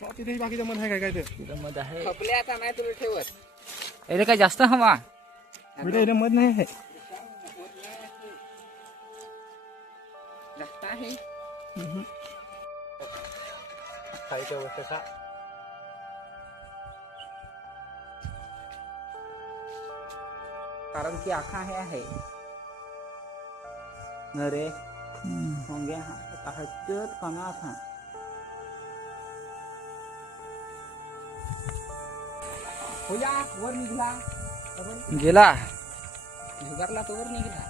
तिथे बाकीचं मध आहे काय ते तिथं मध आहे. खपले आता नाही तुला ठेवत. अरे काय जास्त हवा. इथे मध नाही आहे. जास्त आहे. खायच्या वस्तूचा कारण की आखा हे आहे नरे होंगे हटत कना था. होया वर निघला गेला. झुगारला तो वर निघला.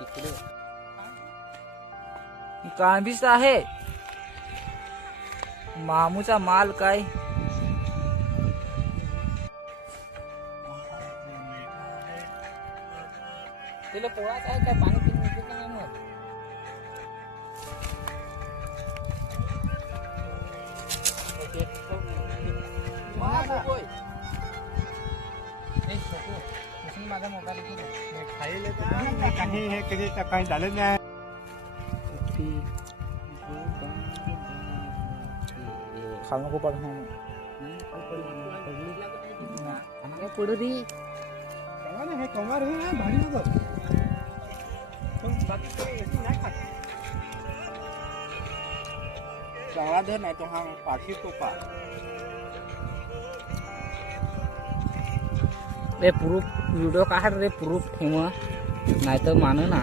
इकडे काळबीच आहे. मामूचा माल काय. तिला पोळाच आहे काय पाणी पिणे का नाही मग. माझा मोबाईल काही हे कधी काही झालं नाही. खाऊ नको पड. पुढे रे हे कमार हे भारी होतं. पण बाकी काही नाही खात. चांगला धर नाही तो हा पाठी टोपा. रे प्रूफ व्हिडिओ काढ रे. प्रूफ ठेव नाही तर मान ना.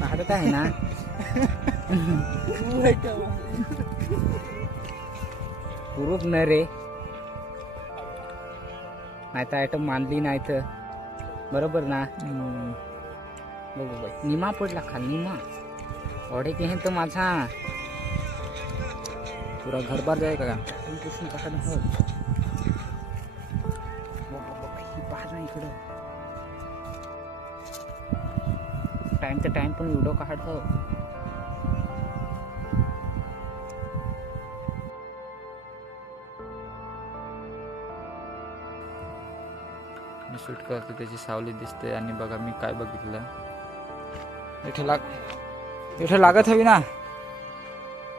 काढत आहे ना. प्रूफ नाही रे. नाही तर आयटम मानली नाही तर बरोबर ना. बघ निमा पडला खाली. निमा ओढे के तो माझा पुरा घरबार जाय का. पुसून टाका ना. पाहा इकडं टाइम ते टाइम पण व्हिडिओ काढतो. मी शूट करतो त्याची सावली दिसते. आणि बघा मी काय बघितलं. इथे लागत हवी ना.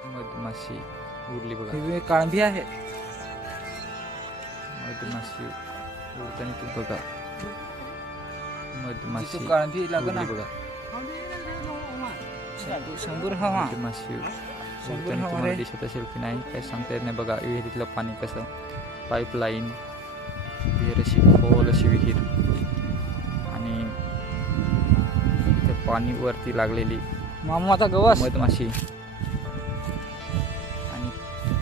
मधमाशी उरली बघा. ही काळंबी आहे. मधमाशी उरताना तू बघा. मधमाशी काळंबी लागना बघा. शंभर हवा. मधमाशी उरताना तुम्हाला दिसत असेल की नाही काय सांगता येत नाही. बघा विहिरीतलं पाणी कसं. पाईपलाईन विहीर अशी खोल अशी विहीर. आणि इथे पाणी वरती लागलेली मामू आता गवस मधमाशी. आणि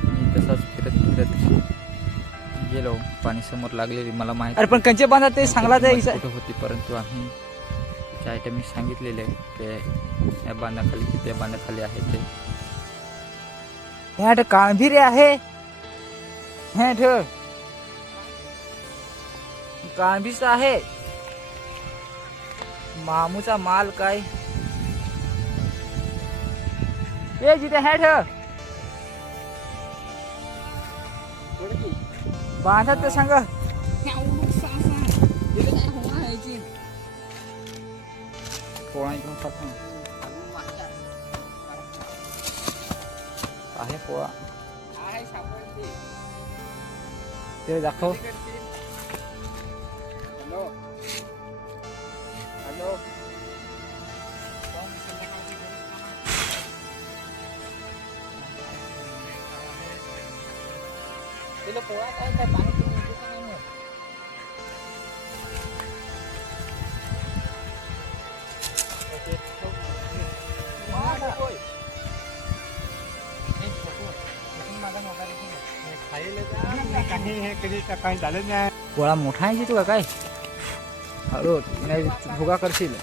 मी तसाच फिरत फिरत गेलो. पाणी समोर लागलेली मला माहिती. अरे पण कंचे बांधा ते सांगला ते कुठं होती. परंतु आम्ही त्याचे आयटम मी सांगितलेले की या बांधाखाली की त्या बांधाखाली आहे ते. ह्या काळंभिरे आहे. हे ठेव काळंबीच आहे. मामूचा माल काय. ए जिथे हे ठेव बांधत ते सांग. पोळा आहे. पोळा ते दाखव. हॅलो तिला पोळाच आहे काय पाणी पिणे का नाही मग. माझा मोबाईल काही हे कधी काही झालं नाही. पोळा मोठा आहे की तुला काय. हळू भुगा करशील.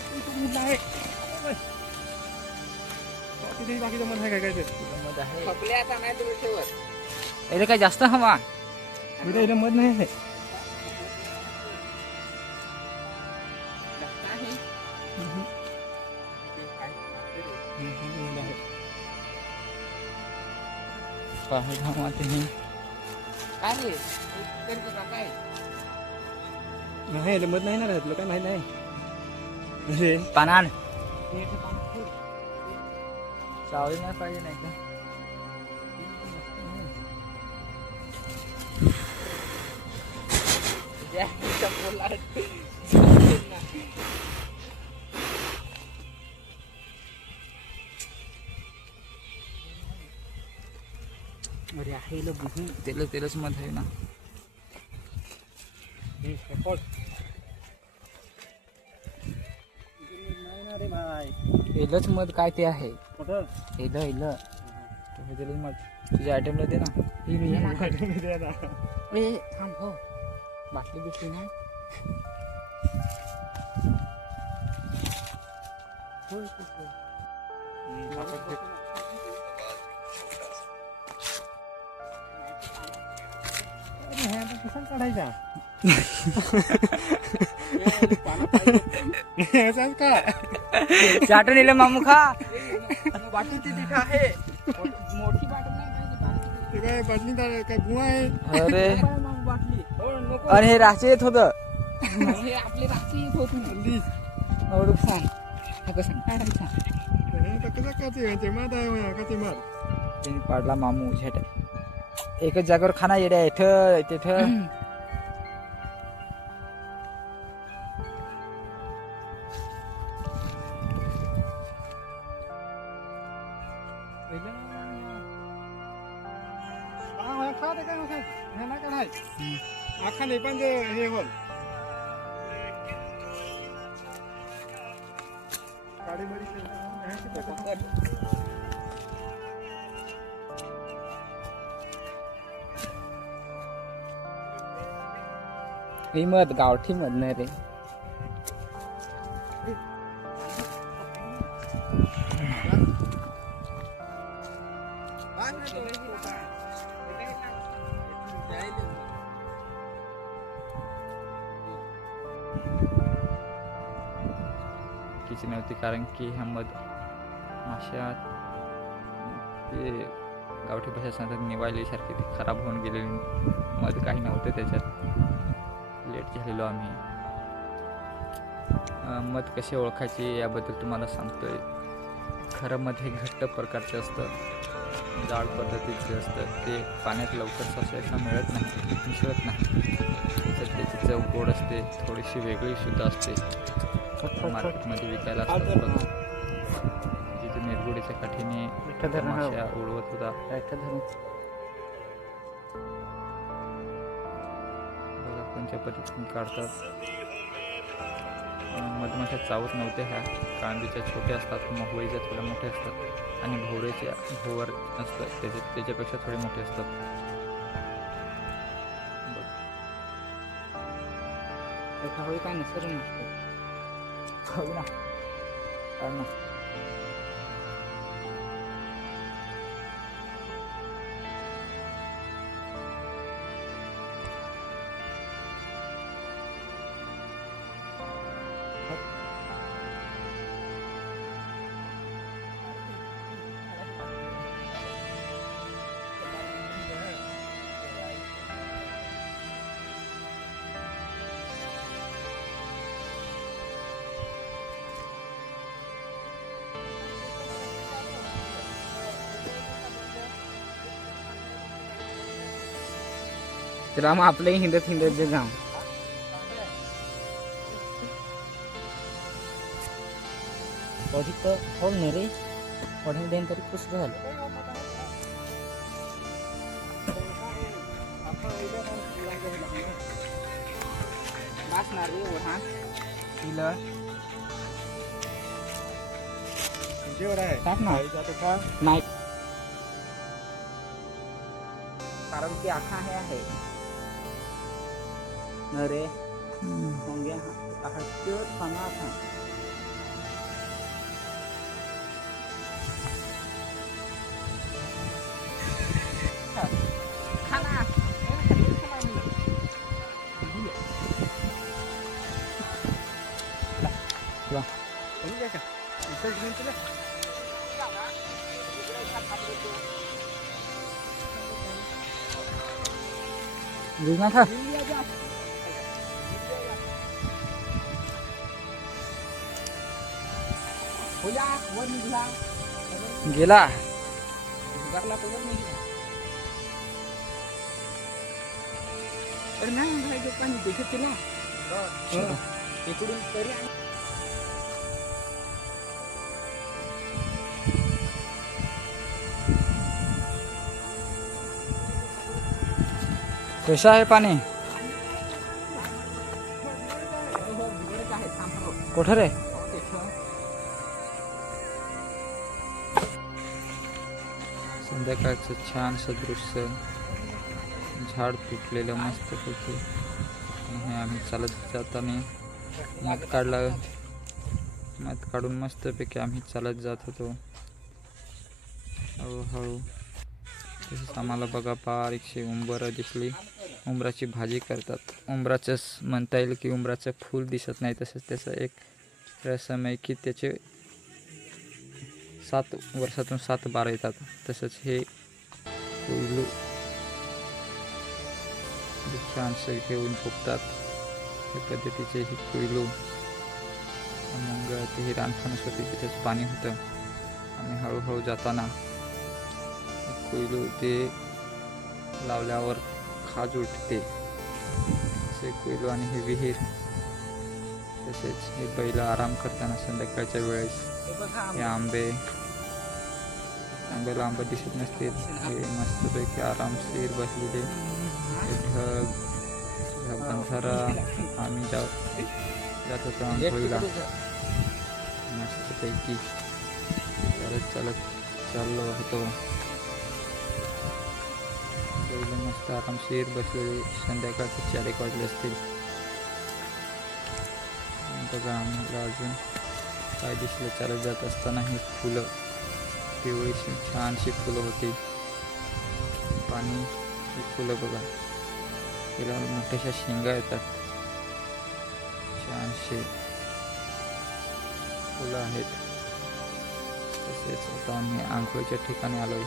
तिथे बाकीचं मध आहे काय ते मध आहे. खपले आता नाही तुला ठेवत. अरे काय जास्त हवा. इथे मध नाही आहे. जास्त आहे. पाहत हवा ते हे काय रे काय नाही मध नाही ना राहत. काय माहित नाही. अरे पानान हे इथे पाणी फुल. चावली नाही पाहिजे नाही का अरे आहे लो बुझून तेलच मत आहे ना हे पकड. नाही ना रे भाई. तेलच मध काय ते आहे कुठं? एलं तेलच मध तुझ्या आयटमला दे ना दे ना. ए थांब हो बाटली बिटली नाही होय कुठं? अरे हे आता कसा काढायचा? असाच का? चाटून येलं मामू खा बाटली ते तिथं आहे मोठी बाटली नाही पाहिजे बाटली ते काय बाटली काय बुवा आहे? अरे काय मग बाटली हो नको अरे हे राशी येत होतं हे आपली रात्री येत होती हल्ली. एवढं सांग नको सांग काढायचा हे तर कसं काचे काचे मात आहे मला काचे मात. त्यांनी पाडला मामू झेट एकच जागेवर खाना येड्या इथं तिथं हा खा ते काय नका हे ना काढाय. आखा नाही पण ते हे होल. गाडी बडी ही मध गावठी मध नाही रे कीची नव्हती कारण की ह्या मध माश्या ते गावठी भाषा सांगतात निवायल्यासारखे ते खराब होऊन गेलेले मध काही नव्हतं त्याच्यात लेट झालेलो आम्ही मध कसे ओळखायचे याबद्दल तुम्हाला सांगतोय खरं मध हे घट्ट प्रकारचं असतं जाड पद्धतीचं असतं ते पाण्यात लवकर सहसा मिळत नाही मिसळत नाही त्याच्यात त्याची चव गोड असते थोडीशी वेगळी सुद्धा असते मार्केटमध्ये विकायला असतात बघ जिथे निरगुडीच्या काठीने माश्या उडवत होता बघा कोणत्या पद्धतीने काढतात मधमाशा चावत नव्हत्या ह्या कांदीच्या छोट्या असतात मोहळीच्या थोड्या मोठ्या असतात आणि भोवऱ्याच्या भोवर असतात त्याच्यापेक्षा थोडे मोठे असतात होई काय नसर नसतं खाऊ ना काढ ना त्याला मग आपलंही हिंडत जे जाऊ अधिक होल नाही रे पढून देईन तरी खुश झालं वाचणार रे हा तिला जेवर आहे. टाक ना खायचं आता खा. नाही कारण की आखा हे आहे अरे होंगे हट्टी खाना था खाना कमी काय का? इथं घेऊन चला. जिंकना था होया वर निघला गेला घरला तो वर निघला अरे नाही भाई दुकान देखत तिला इकडून तरी कसं आहे पाणी कुठं रे संध्याकाळचं छानसं दृश्य झाड तुटलेलं मस्तपैकी आणि हे आम्ही चालत जाताना मध काढलं मध काढून मस्तपैकी आम्ही चालत जात होतो हळूहळू तसंच आम्हाला बघा बारीकशी उंबरं दिसली उंबराची भाजी करतात उंबराचंच म्हणता येईल की उंबराचं फूल दिसत नाही तसंच त्याचं एक रसम आहे की त्याचे 7 वर्षातून 7 बार येतात तसंच हे कोयलू छानसे घेऊन झोपतात या पद्धतीचे हे कोयलू मग ते रानफणस होते तिथेच पाणी होतं आणि हळूहळू जाताना कोयलू ते लावल्यावर खाज उठते असे कोयलू आणि हे विहीर तसेच हे बैल आराम करताना संध्याकाळच्या वेळेस हे आंब्याला आंबे दिसत नसतील हे मस्तपैकी आरामशीर बसलेले हे ढग बंधारा आम्ही जात होतो आंघोळीला मस्तपैकी चालत चाललो होतो बैल मस्त आरामशीर बसलेले संध्याकाळचे 4-1 वाजले असतील बघा आम्हाला अजून काय दिसलं चालत जात असताना ही फुलं पिवळीशी छानशी फुलं होती पाणी ही फुलं बघा तिला मोठ्याशा शेंगा येतात छानशी फुलं आहेत तसेच आता आम्ही आंघोळीच्या ठिकाणी आलोय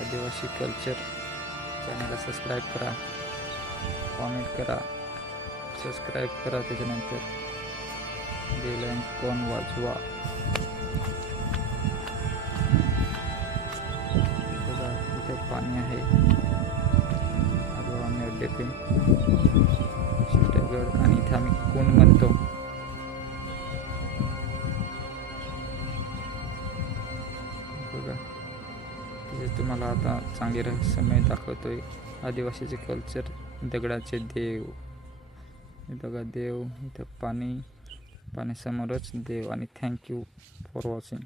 आदिवासी कल्चर चॅनलला सबस्क्राईब करा कॉमेंट करा सबस्क्राईब करा त्याच्यानंतर बेल आयकॉन वाजवा बघा इथे पाणी आहे आजोबा आम्ही अड्डे पे चिमटेगड आणि इथे आम्ही कुंड म्हणतो बघा तुम्हाला आता चांगले रहस्यमय दाखवतोय आदिवासीचे कल्चर दगडाचे देव बघा देव इथं पाणी पाण्यासमोरच देव आणि थँक्यू फॉर वॉचिंग